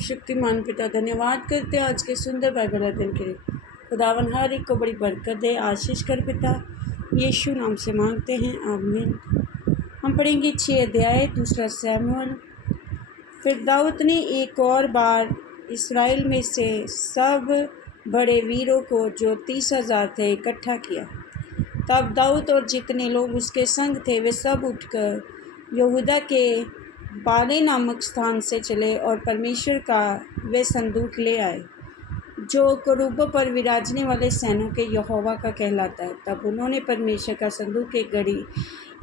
शक्तिमान पिता धन्यवाद करते हैं आज के सुंदर बाइबल अध्ययन के लिए। खुदावन हर एक को बड़ी बरकत दे, आशीष कर पिता, यीशु नाम से मांगते हैं, आमीन। हम पढ़ेंगे 6 अध्याय 2 शमूएल। फिर दाऊद ने एक और बार इस्राएल में से सब बड़े वीरों को जो 30,000 थे इकट्ठा किया। तब दाऊद और जितने लोग उसके संग थे वे सब उठकर यहूदा के बाले नामक स्थान से चले और परमेश्वर का वे संदूक ले आए जो करूबों पर विराजने वाले सैनों के यहोवा का कहलाता है। तब उन्होंने परमेश्वर का संदूक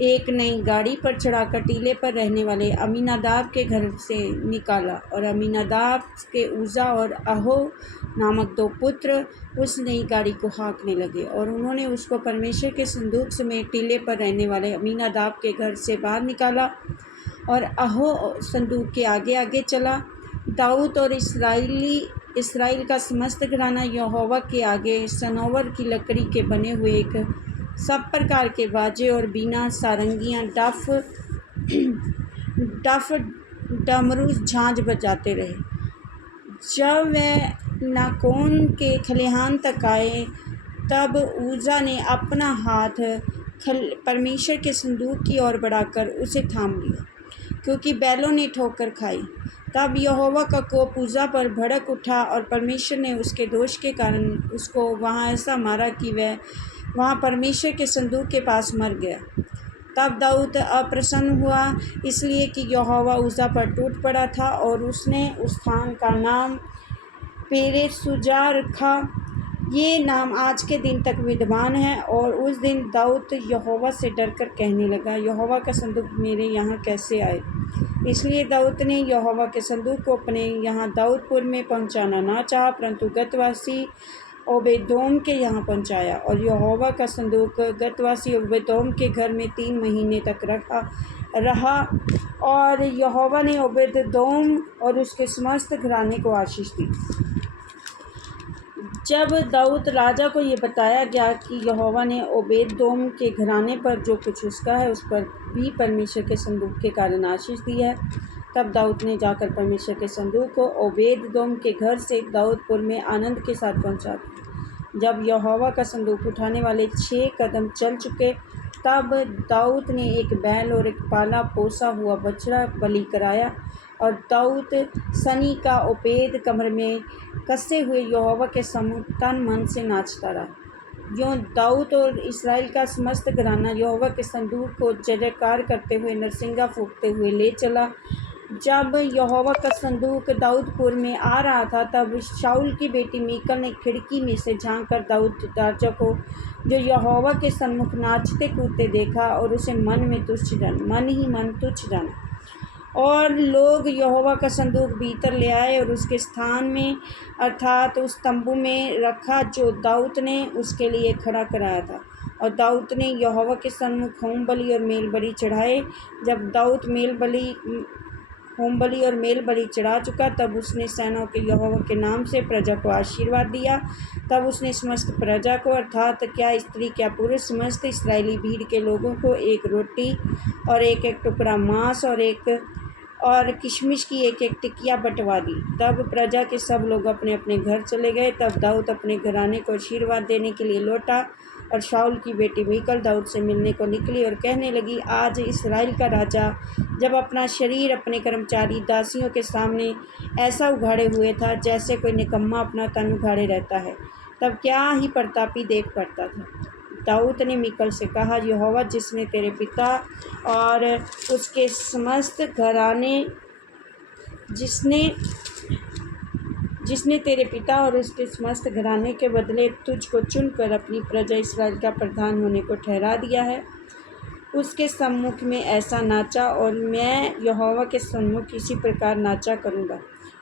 एक नई गाड़ी पर चढ़ाकर टीले पर रहने वाले अमीनादाब के घर से निकाला, और अमीनादाब के उज़ा और अहो नामक 2 पुत्र उस नई गाड़ी को हाँकने लगे, और उन्होंने उसको परमेश्वर के संदूक समेत टीले पर रहने वाले अमीनादाब के घर से बाहर निकाला, और अहो संदूक के आगे आगे चला। दाऊद और इस्राएल का समस्त घराना यहोवा के आगे सनोवर की लकड़ी के बने हुए एक सब प्रकार के बाजे और बीना, सारंगियाँ, डफ, डमरू, झांझ बजाते रहे। जब वे नाकोन के खलिहान तक आए तब उज़ा ने अपना हाथ परमेश्वर के संदूक की ओर बढ़ाकर उसे थाम लिया, क्योंकि बैलों ने ठोकर खाई। तब यहोवा का कोप उज़ा पर भड़क उठा, और परमेश्वर ने उसके दोष के कारण उसको वहाँ ऐसा मारा कि वह वहाँ परमेश्वर के संदूक के पास मर गया। तब दाऊद अप्रसन्न हुआ, इसलिए कि यहोवा उज़ा पर टूट पड़ा था, और उसने उस स्थान का नाम पेरेसुजा रखा। ये नाम आज के दिन तक विद्यमान है। और उस दिन दाऊद यहोवा से डरकर कहने लगा, यहोवा का संदूक मेरे यहाँ कैसे आए? इसलिए दाऊद ने यहोवा के संदूक को अपने यहाँ दाऊदपुर में पहुँचाना ना चाहा, परंतु गतवासी ओबेदोम के यहाँ पहुँचाया, और यहोवा का संदूक गतवासी ओबेदोम के घर में 3 महीने तक रहा। और यहोवा ने ओबेदोम और उसके समस्त घराने को आशीष दी। जब दाऊद राजा को ये बताया गया कि यहोवा ने ओबेदोम के घराने पर जो कुछ उसका है उस पर भी परमेश्वर के संदूक के कारण आशीष दी है, तब दाऊद ने जाकर परमेश्वर के संदूक को ओबेदोम के घर से दाऊदपुर में आनंद के साथ पहुंचा दिया। जब यहोवा का संदूक उठाने वाले 6 कदम चल चुके, तब दाऊद ने एक बैल और एक पाला पोसा हुआ बछड़ा बलि कराया, और दाऊद सनी का ओबेद कमर में कसे हुए यहोवा के सम्मुख तन मन से नाचता रहा। यूँ दाऊद और इस्राएल का समस्त घराना यहोवा के संदूक को जय जयकार करते हुए नरसिंगा फूंकते हुए ले चला। जब यहोवा का संदूक दाऊदपुर में आ रहा था, तब शाऊल की बेटी मीकल ने खिड़की में से झांककर दाऊद राजा को जो यहोवा के सम्मुख नाचते कूदते देखा, और उसे मन ही मन तुच्छ जाना। और लोग यहोवा का संदूक भीतर ले आए और उसके स्थान में अर्थात उस तंबू में रखा जो दाऊद ने उसके लिए खड़ा कराया था। और दाऊद ने यहोवा के सम्मुख होम बलि और मेल बलि चढ़ाए। जब दाऊद होम बलि और मेल बलि चढ़ा चुका, तब उसने सेनाओं के यहोवा के नाम से प्रजा को आशीर्वाद दिया। तब उसने समस्त प्रजा को अर्थात क्या स्त्री क्या पुरुष समस्त इस्राएली भीड़ के लोगों को एक रोटी और एक टुकड़ा मांस और किशमिश की एक टिकिया बंटवा दी। तब प्रजा के सब लोग अपने अपने घर चले गए। तब दाऊद अपने घराने को आशीर्वाद देने के लिए लौटा, और शाऊल की बेटी मीकल दाऊद से मिलने को निकली और कहने लगी, आज इस्राएल का राजा जब अपना शरीर अपने कर्मचारी दासियों के सामने ऐसा उघाड़े हुए था जैसे कोई निकम्मा अपना तन उघाड़े रहता है, तब क्या ही प्रतापी देख पड़ता था। दाऊद ने मीकल से कहा, यहोवा जिसने तेरे पिता और उसके समस्त घराने जिसने तेरे पिता और उसके समस्त घराने के बदले तुझको चुनकर अपनी प्रजा इस्राएल का प्रधान होने को ठहरा दिया है, उसके सम्मुख में ऐसा नाचा, और मैं यहोवा के सम्मुख इसी प्रकार नाचा करूँगा,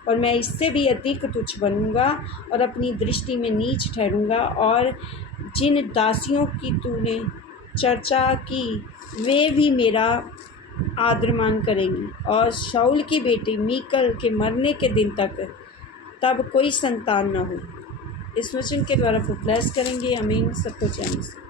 और मैं इससे भी अधिक तुच्छ बनूँगा और अपनी दृष्टि में नीच ठहरूँगा। और जिन दासियों की तूने चर्चा की वे भी मेरा आदरमान करेंगी, और शाऊल की बेटी मीकल के मरने के दिन तक तब कोई संतान न हो। इस वचन के द्वारा ब्लेस करेंगे। आमीन। सबको जय मसीह।